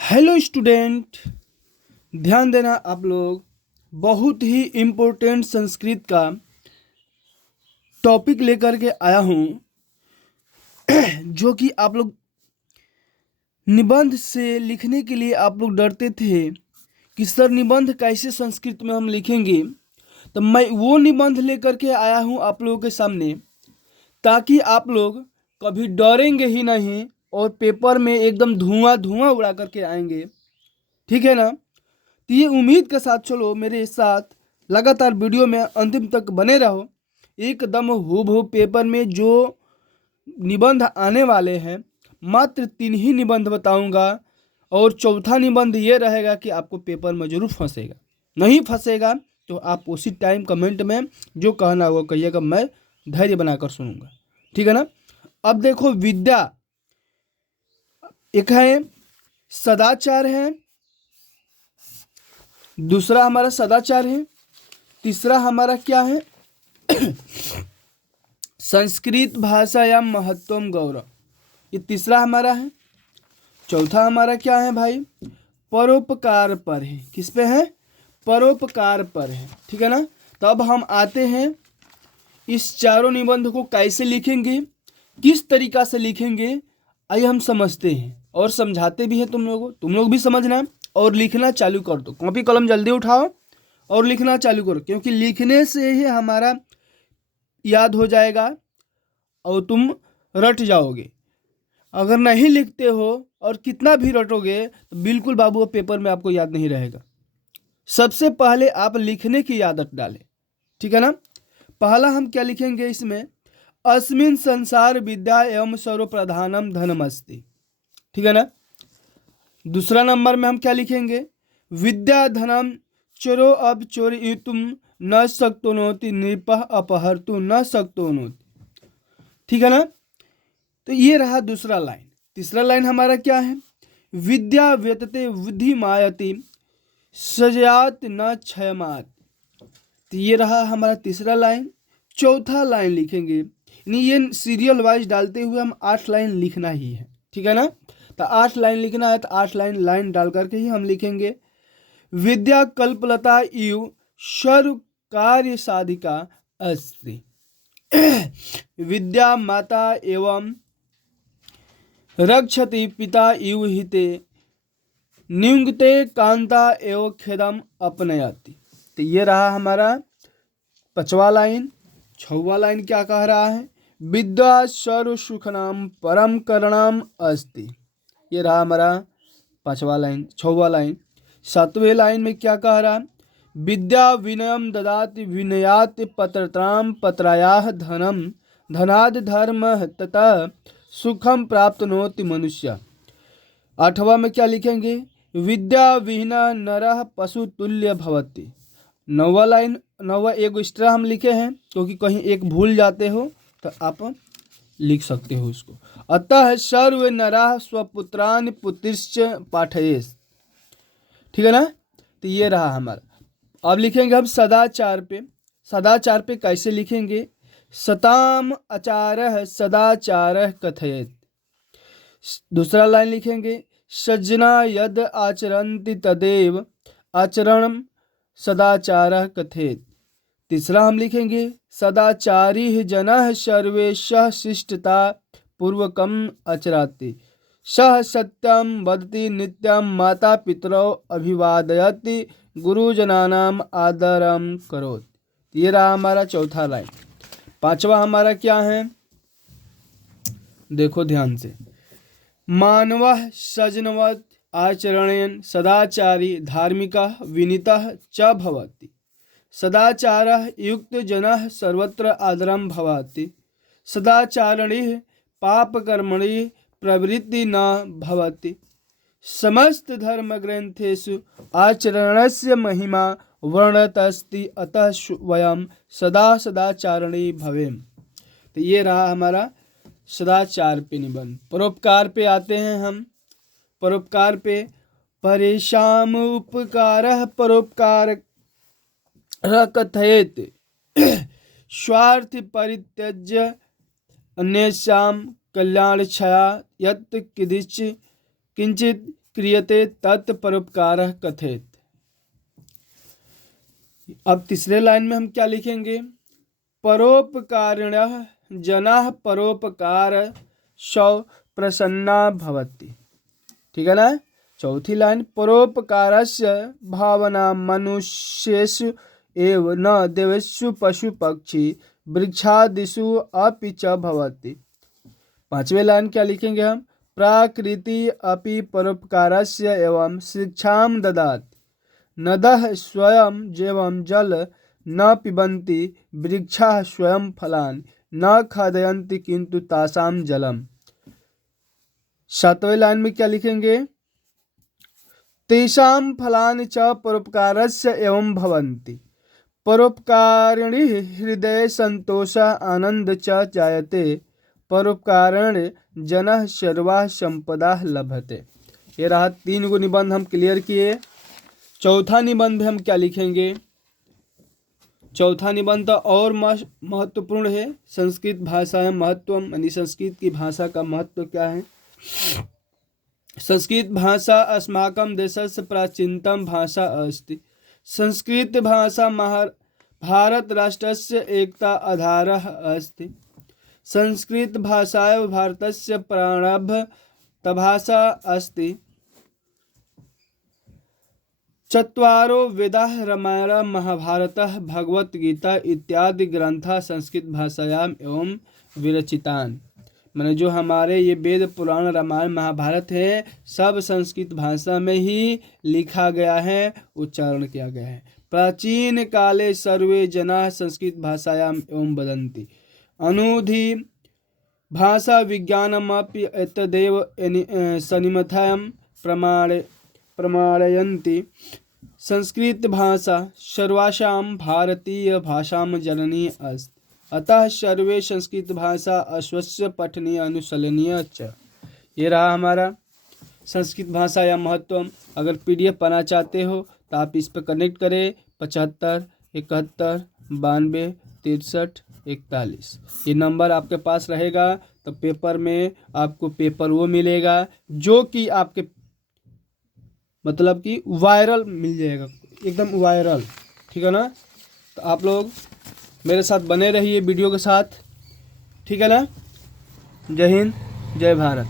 Hello student, ध्यान देना आप लोग। बहुत ही इम्पोर्टेंट संस्कृत का टॉपिक लेकर के आया हूँ जो कि आप लोग निबंध से लिखने के लिए आप लोग डरते थे कि सर निबंध कैसे संस्कृत में हम लिखेंगे। तो मैं वो निबंध लेकर के आया हूँ आप लोगों के सामने, ताकि आप लोग कभी डरेंगे ही नहीं और पेपर में एकदम धुआं धुआं उड़ा करके आएंगे। ठीक है ना? तो ये उम्मीद के साथ चलो मेरे साथ लगातार वीडियो में अंतिम तक बने रहो। एकदम हूबहू पेपर में जो निबंध आने वाले हैं, मात्र 3 ही निबंध बताऊंगा और चौथा निबंध ये रहेगा कि आपको पेपर में जरूर फंसेगा। नहीं फंसेगा तो आप उसी टाइम कमेंट में जो कहना होगा कहिएगा, मैं धैर्य बनाकर सुनूंगा। ठीक है ना? अब देखो, विद्या एक है, सदाचार है, दूसरा हमारा सदाचार है, तीसरा हमारा क्या है संस्कृत भाषायां महत्वम गौरव, ये तीसरा हमारा है। चौथा हमारा क्या है भाई? परोपकार पर है। किस पे है? परोपकार पर है। ठीक है ना? तो अब हम आते हैं, इस चारों निबंध को कैसे लिखेंगे, किस तरीका से लिखेंगे, आइए हम समझते हैं और समझाते भी हैं तुम लोग भी समझना और लिखना चालू कर दो। कॉपी कलम जल्दी उठाओ और लिखना चालू करो, क्योंकि लिखने से ही हमारा याद हो जाएगा और तुम रट जाओगे। अगर नहीं लिखते हो और कितना भी रटोगे तो बिल्कुल बाबू वो पेपर में आपको याद नहीं रहेगा। सबसे पहले आप लिखने की आदत डालें। ठीक है ना? पहला हम क्या लिखेंगे इसमें? अस्मिन संसार विद्या एवं सर्व प्रधानम धनमस्ति। ठीक है ना? दूसरा नंबर में हम क्या लिखेंगे? विद्या धनम चोरो अब चोरयितुम न शक्नोति नृपः अपहर्तुं न शक्नोति। ठीक है ना? तो ये रहा दूसरा लाइन। तीसरा लाइन हमारा क्या है? विद्या व्यतते बुद्धि मायति सजयात न क्षयमात। तो ये रहा हमारा तीसरा लाइन। चौथा लाइन लिखेंगे, यानी ये सीरियल वाइज डालते हुए हम 8 लाइन लिखना ही है। ठीक है ना? तो 8 लाइन लिखना है, तो 8 लाइन डाल करके ही हम लिखेंगे। विद्या कल्पलता इव सर्व कार्य साधिका अस्ति। विद्या माता एवं रक्षति पिता इव हिते नियुंगते कांता एवं खेदम अपनयति। तो ये रहा हमारा 5वां लाइन। 6वां लाइन क्या कह रहा है? विद्या सर्व सुखनाम परम करणाम अस्ति। ये रहा हमारा 5वां लाइन, 6वां लाइन। 7वें लाइन में क्या कह रहा है? विद्या विनयम ददाति विनयाति पत्रताम पत्रायाः धनम धनाद धर्म ततः सुखम प्राप्तनोति मनुष्य। 8वां में क्या लिखेंगे? विद्या विहीना नरः पशु तुल्य भवति। 9वां लाइन, 9वां एक एक्स्ट्रा हम लिखे हैं क्योंकि कहीं एक भूल जाते हो तो आप लिख सकते हो उसको। अतः सर्व नरः स्वपुत्रान् पुत्रिश्च पाठयेत्। ठीक है ना? तो ये रहा हमारा। अब लिखेंगे हम सदाचार पे। सदाचार पे कैसे लिखेंगे? सताम आचारः सदाचारः कथयेत्। दूसरा लाइन लिखेंगे, सज्जना यद आचरन्ति तदेव आचरणं सदाचारः कथयेत्। तीसरा हम लिखेंगे, सदाचारी जनः सर्वेशः शिष्टता पूर्वकम आचरति सह सत्यम वदति नित्यम माता पितरौ अभिवादयति गुरुजनानाम आदरम करोति। ये रहा हमारा चौथा लाइन। 5वां हमारा क्या है? देखो ध्यान से। मानवः सजनवत् आचरणेन सदाचारी धार्मिकः विनीतः च भवति। सदाचारः युक्त जनः सर्वत्र आदरं भवति। सदाचारणिः पापकर्मणि प्रवृत्ति न भवति। समस्त धर्म ग्रंथेषु आचरणस्य महिमा वर्णितस्ति अतः वयं सदा सदाचारणी भवेम। तो ये रहा हमारा सदाचार पे निबंध। परोपकार पे आते हैं हम। परोपकार पे, परेशान उपकारः परोपकार कथयेत् स्वार्थ परित्यज्य अन्येषां कल्याणच्छया यत् किंचित क्रियते तत् परोपकारः कथेत। अब तीसरे लाइन में हम क्या लिखेंगे, परोपकारिणः जनाः परोपकार सौ प्रसन्ना भवति। ठीक है ना। चौथी लाइन, परोपकारस्य भावना मनुष्येषु एव न देवेषु पशु पक्षी वृक्षादिषु अपि च भवति। पांचवें लाइन क्या लिखेंगे हम, प्रकृति अपि परोपकारस्य एवं शिक्षां ददाति। नदः स्वयं जेवं जल न पिबन्ति, वृक्षाः स्वयं फलानि न खादयन्ति किंतु तासां जलम। सातवें लाइन में क्या लिखेंगे, तेषां फलानि च परोपकारस्य एवं भवन्ति। परोपकारिणी हृदये संतोषः आनंद च जायते, परोपकारेण जनः सर्वाः संपदाः लभते। ये रहा 3 गो निबंध हम क्लियर किए। चौथा निबंध हम क्या लिखेंगे, चौथा निबंध और महत्वपूर्ण है। संस्कृत भाषा महत्वम, यानी संस्कृत की भाषा का महत्व क्या है। संस्कृत भाषा अस्माकं देशस्य प्राचीनतम भाषा अस्ति। संस्कृत भाषा भारत राष्ट्रस्य एकता आधारः अस्ति। संस्कृत भाषायां भारतस्य प्रारब्धभाषा अस्ति। चत्वारो वेदाः रामायणं महाभारतः भगवद्गीता इत्यादि ग्रंथाः संस्कृत भाषायाम् एवं विरचितान्। मैंने जो हमारे ये वेद पुराण रामायण महाभारत है सब संस्कृत भाषा में ही लिखा गया है, उच्चारण किया गया है। प्राचीन काले सर्वे जनाः संस्कृत भाषायाम् एवं वदन्ति। अनुधि भाषा विज्ञानमपि एतदेव सनिमथायां प्रमाणयन्ति। संस्कृत भाषा सर्वासां भारतीय भाषां जननी अस्ति। अतः सर्वे संस्कृत भाषा अश्वस्य पठनीय अनुसरणीय च। ये रहा हमारा संस्कृत भाषा या महत्व। अगर PDF पाना चाहते हो तो आप इस पर कनेक्ट करें 75 71 92 63 41। ये नंबर आपके पास रहेगा तो पेपर में आपको पेपर वो मिलेगा जो कि आपके मतलब कि वायरल मिल जाएगा, एकदम वायरल। ठीक है ना। तो आप लोग मेरे साथ बने रहिए वीडियो के साथ। ठीक है ना। जय हिंद, जय भारत।